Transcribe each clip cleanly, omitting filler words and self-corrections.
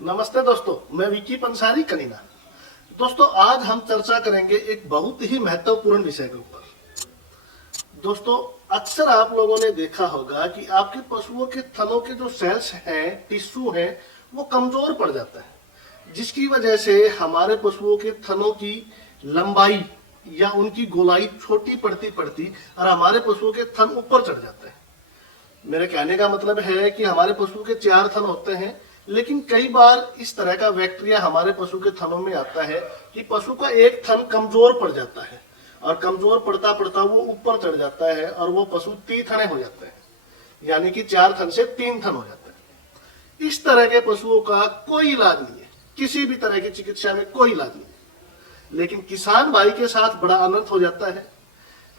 नमस्ते दोस्तों, मैं विकी पंसारी कनीना। दोस्तों, आज हम चर्चा करेंगे एक बहुत ही महत्वपूर्ण विषय के ऊपर। दोस्तों, अक्सर आप लोगों ने देखा होगा कि आपके पशुओं के थनों के जो सेल्स हैं, टिश्यू हैं, वो कमजोर पड़ जाता है, जिसकी वजह से हमारे पशुओं के थनों की लंबाई या उनकी गोलाई छोटी पड़ती पड़ती और हमारे पशुओं के थन ऊपर चढ़ जाते हैं। मेरे कहने का मतलब है कि हमारे पशु के 4 थन होते हैं, लेकिन कई बार इस तरह का बैक्टीरिया हमारे पशु के थनों में आता है कि पशु का एक थन कमजोर पड़ जाता है और कमजोर पड़ता पड़ता वो ऊपर चढ़ जाता है और वो पशु तीथने हो जाते हैं, यानी कि 4 थन से 3 थन हो जाते हैं। इस तरह के पशुओं का कोई इलाज नहीं है, किसी भी तरह की चिकित्सा में कोई इलाज नहीं है। लेकिन किसान भाई के साथ बड़ा अनर्थ हो जाता है।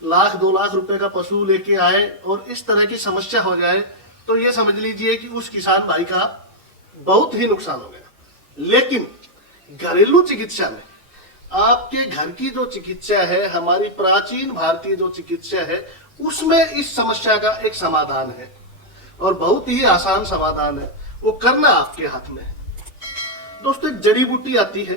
1-2 लाख रुपए का पशु लेके आए और इस तरह की समस्या हो जाए तो ये समझ लीजिए कि उस किसान भाई का बहुत ही नुकसान हो गया। लेकिन घरेलू चिकित्सा में आपके घर की जो चिकित्सा है, हमारी प्राचीन भारतीय जो चिकित्सा है, उसमें इस समस्या का एक समाधान है और बहुत ही आसान समाधान है। वो करना आपके हाथ में है। दोस्तों, एक जड़ी बूटी आती है,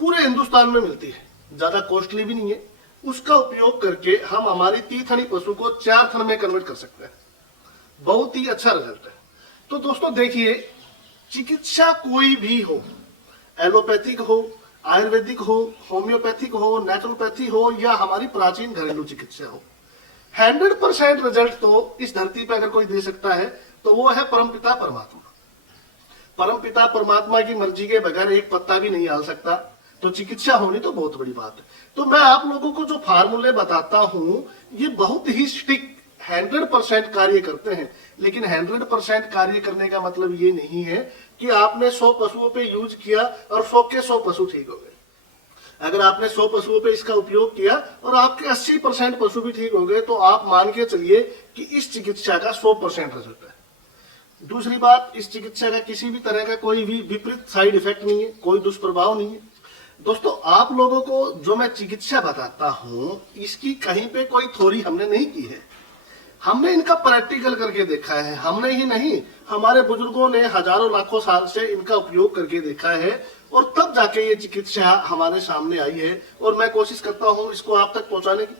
पूरे हिंदुस्तान में मिलती है, ज्यादा कॉस्टली भी नहीं है। उसका उपयोग करके हम हमारी तीथनी पशु को 4 थन में कन्वर्ट कर सकते हैं। बहुत ही अच्छा रिजल्ट है। तो दोस्तों देखिए, चिकित्सा कोई भी हो, एलोपैथिक हो, आयुर्वेदिक हो, होम्योपैथिक हो, नेचुरोपैथी हो या हमारी प्राचीन घरेलू चिकित्सा हो, 100% रिजल्ट तो इस धरती पर अगर कोई दे सकता है तो वो है परमपिता परमात्मा। परमपिता परमात्मा की मर्जी के बगैर एक पत्ता भी नहीं हिल सकता, तो चिकित्सा होनी तो बहुत बड़ी बात है। तो मैं आप लोगों को जो फार्मूले बताता हूं, ये बहुत ही स्टिक 100% कार्य करते हैं। लेकिन 100% कार्य करने का मतलब ये नहीं है कि आपने 100 पशुओं पे यूज किया और 100 के 100 पशु ठीक हो गए। अगर आपने 100 पशुओं पे इसका उपयोग किया और आपके 80% पशु भी ठीक हो गए, तो आप मान के चलिए कि इस चिकित्सा का 100% रिजल्ट है। दूसरी बात, इस चिकित्सा का किसी भी तरह का कोई भी विपरीत साइड इफेक्ट नहीं है, कोई दुष्प्रभाव नहीं है। दोस्तों, आप लोगों को जो मैं चिकित्सा बताता हूं, इसकी कहीं पे कोई थ्योरी हमने नहीं की है। हमने इनका प्रैक्टिकल करके देखा है। हमने ही नहीं, हमारे बुजुर्गों ने हजारों लाखों साल से इनका उपयोग करके देखा है और तब जाके ये चिकित्सा हमारे सामने आई है और मैं कोशिश करता हूं इसको आप तक पहुंचाने की।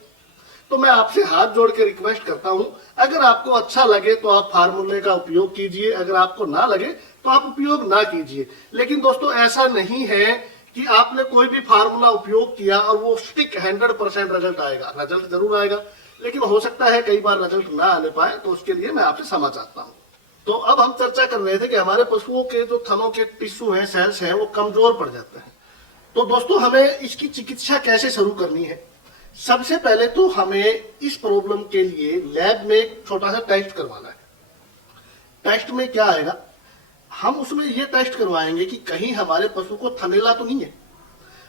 तो मैं आपसे हाथ जोड़ के रिक्वेस्ट करता हूं, अगर आपको अच्छा लगे तो आप फार्मूले का उपयोग कीजिए, अगर आपको ना लगे तो आप उपयोग ना कीजिए। लेकिन दोस्तों, ऐसा नहीं है कि आपने कोई भी फार्मूला उपयोग किया और वो स्टिक 100% रिजल्ट आएगा। रिजल्ट जरूर आएगा, लेकिन हो सकता है कई बार रिजल्ट ना आने पाए, तो उसके लिए मैं आपसे क्षमा चाहता हूं। तो अब हम चर्चा कर रहे थे कि हमारे पशुओं के जो थनों के टिश्यू हैं, सेल्स हैं, वो कमजोर पड़ जाते हैं। तो दोस्तों, हमें इसकी चिकित्सा कैसे शुरू करनी है? सबसे पहले तो हमें इस प्रॉब्लम के लिए लैब में एक छोटा सा टेस्ट करवाना है। टेस्ट में क्या आएगा, हम उसमें ये टेस्ट करवाएंगे कि कहीं हमारे पशु को थनेला तो नहीं है।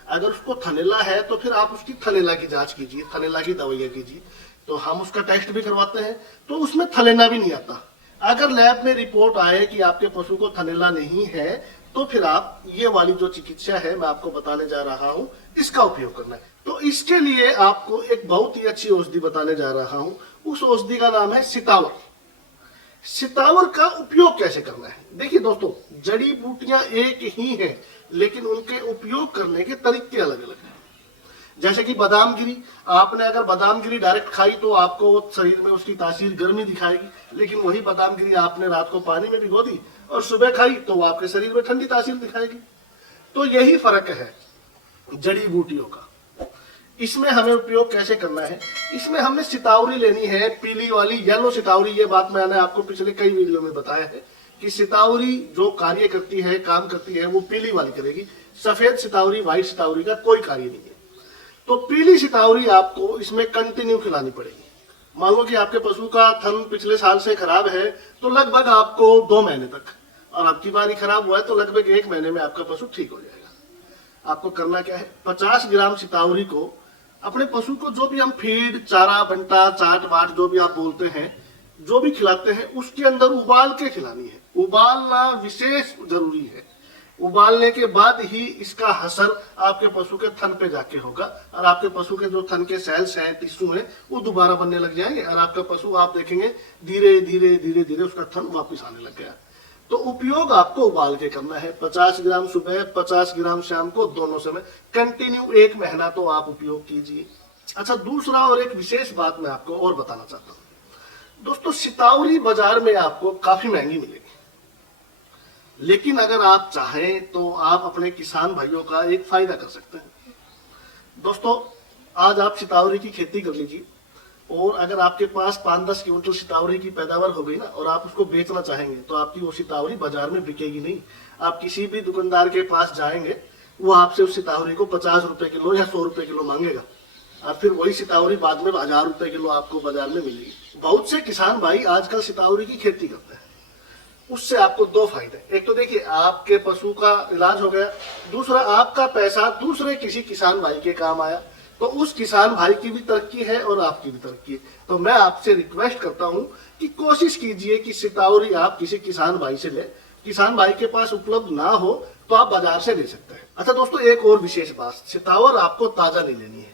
अगर उसको थनेला है तो फिर आप उसकी थनेला की जांच कीजिए, थनेला की दवाइयां कीजिए। तो हम उसका टेस्ट भी करवाते हैं, तो उसमें थनेला भी नहीं आता। अगर लैब में रिपोर्ट आए कि आपके पशु को थनेला नहीं है, तो फिर आप ये वाली जो चिकित्सा है मैं आपको बताने जा रहा हूं, इसका उपयोग करना है। तो इसके लिए आपको एक बहुत ही अच्छी औषधि बताने जा रहा हूं। उस औषधि का नाम है सितावर। सितावर का उपयोग कैसे करना है? देखिए दोस्तों, जड़ी बूटियां एक ही हैं, लेकिन उनके उपयोग करने के तरीके अलग अलग हैं। जैसे कि बादाम गिरी, आपने अगर बादाम गिरी डायरेक्ट खाई तो आपको शरीर में उसकी तासीर गर्मी दिखाएगी, लेकिन वही बादाम गिरी आपने रात को पानी में भिगो दी और सुबह खाई तो वो आपके शरीर में ठंडी तासीर दिखाएगी। तो यही फर्क है जड़ी बूटियों का। इसमें हमें उपयोग कैसे करना है? इसमें हमने सितावरी लेनी है, पीली वाली, येलो सितावरी। ये बात मैंने आपको पिछले कई वीडियो में बताया है कि सितावरी जो कार्य करती है, काम करती है, वो पीली वाली करेगी। सफेद सितावरी, व्हाइट सितावरी का कोई कार्य नहीं है। तो पीली सितावरी आपको इसमें कंटिन्यू खिलानी पड़ेगी। मान लो कि आपके पशु का थन पिछले साल से खराब है, तो लगभग आपको 2 महीने तक, और आपकी बारी खराब हुआ है तो लगभग 1 महीने में आपका पशु ठीक हो जाएगा। आपको करना क्या है, 50 ग्राम सितावरी को अपने पशु को, जो भी हम फीड, चारा, बंटा, चाट वाट जो भी आप बोलते हैं, जो भी खिलाते हैं, उसके अंदर उबाल के खिलानी है। उबालना विशेष जरूरी है। उबालने के बाद ही इसका असर आपके पशु के थन पे जाके होगा और आपके पशु के जो थन के सेल्स हैं, टिश्यू हैं, वो दोबारा बनने लग जाएंगे और आपका पशु आप देखेंगे धीरे धीरे धीरे धीरे उसका थन वापस आने लग गया। तो उपयोग आपको उबाल के करना है। 50 ग्राम सुबह, 50 ग्राम शाम को, दोनों समय कंटिन्यू 1 महीना तो आप उपयोग कीजिए। अच्छा, दूसरा और एक विशेष बात मैं आपको और बताना चाहता हूँ। दोस्तों, सितावरी बाजार में आपको काफी महंगी मिलेगी, लेकिन अगर आप चाहें तो आप अपने किसान भाइयों का एक फायदा कर सकते हैं। दोस्तों, आज आप सितावरी की खेती कर लीजिए, और अगर आपके पास 5-10 क्विंटल सितावरी की पैदावार हो गई ना, और आप उसको बेचना चाहेंगे, तो आपकी वो सितावरी बाजार में बिकेगी नहीं। आप किसी भी दुकानदार के पास जाएंगे, वो आपसे उस सितावरी को 50 रुपए किलो या 100 रुपए किलो मांगेगा, और फिर वही सितावरी बाद में 1000 रुपए किलो आपको बाजार में मिलेगी। बहुत से किसान भाई आजकल सितावरी की खेती करते हैं। उससे आपको 2 फायदे, एक तो देखिए आपके पशु का इलाज हो गया, दूसरा आपका पैसा दूसरे किसी किसान भाई के काम आया, तो उस किसान भाई की भी तरक्की है और आपकी भी तरक्की है। तो मैं आपसे रिक्वेस्ट करता हूं कि कोशिश कीजिए कि सितावरी आप किसी किसान भाई से ले। किसान भाई के पास उपलब्ध ना हो तो आप बाजार से ले सकते हैं। अच्छा दोस्तों, एक और विशेष बात, सितावर आपको ताजा नहीं लेनी है।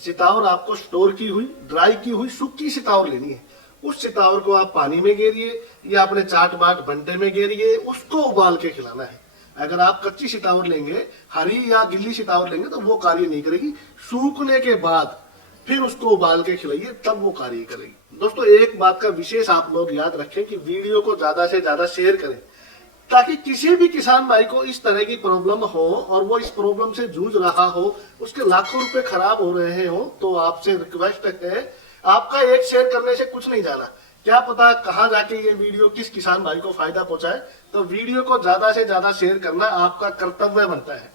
सितावर आपको स्टोर की हुई, ड्राई की हुई, सूखी सितावर लेनी है। उस सितावर को आप पानी में गेरिए या अपने चाट बाट भंटे में गेरिए, उसको उबाल के खिलाना है। अगर आप कच्ची सितावर लेंगे, हरी या गिल्ली सितावर लेंगे, तो वो कार्य नहीं करेगी। सूखने के बाद फिर उसको उबाल के खिलाइए, तब वो कार्य करेगी। दोस्तों, एक बात का विशेष आप लोग याद रखें कि वीडियो को ज्यादा से ज्यादा शेयर करें, ताकि किसी भी किसान भाई को इस तरह की प्रॉब्लम हो और वो इस प्रॉब्लम से जूझ रहा हो, उसके लाखों रुपए खराब हो रहे हो, तो आपसे रिक्वेस्ट है, आपका एक शेयर करने से कुछ नहीं जाना, क्या पता कहां जाके ये वीडियो किस किसान भाई को फायदा पहुंचाए। तो वीडियो को ज्यादा से ज्यादा शेयर करना आपका कर्तव्य बनता है।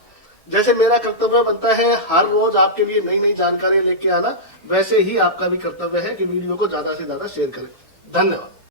जैसे मेरा कर्तव्य बनता है हर रोज आपके लिए नई नई जानकारी लेके आना, वैसे ही आपका भी कर्तव्य है कि वीडियो को ज्यादा से ज्यादा शेयर करें। धन्यवाद।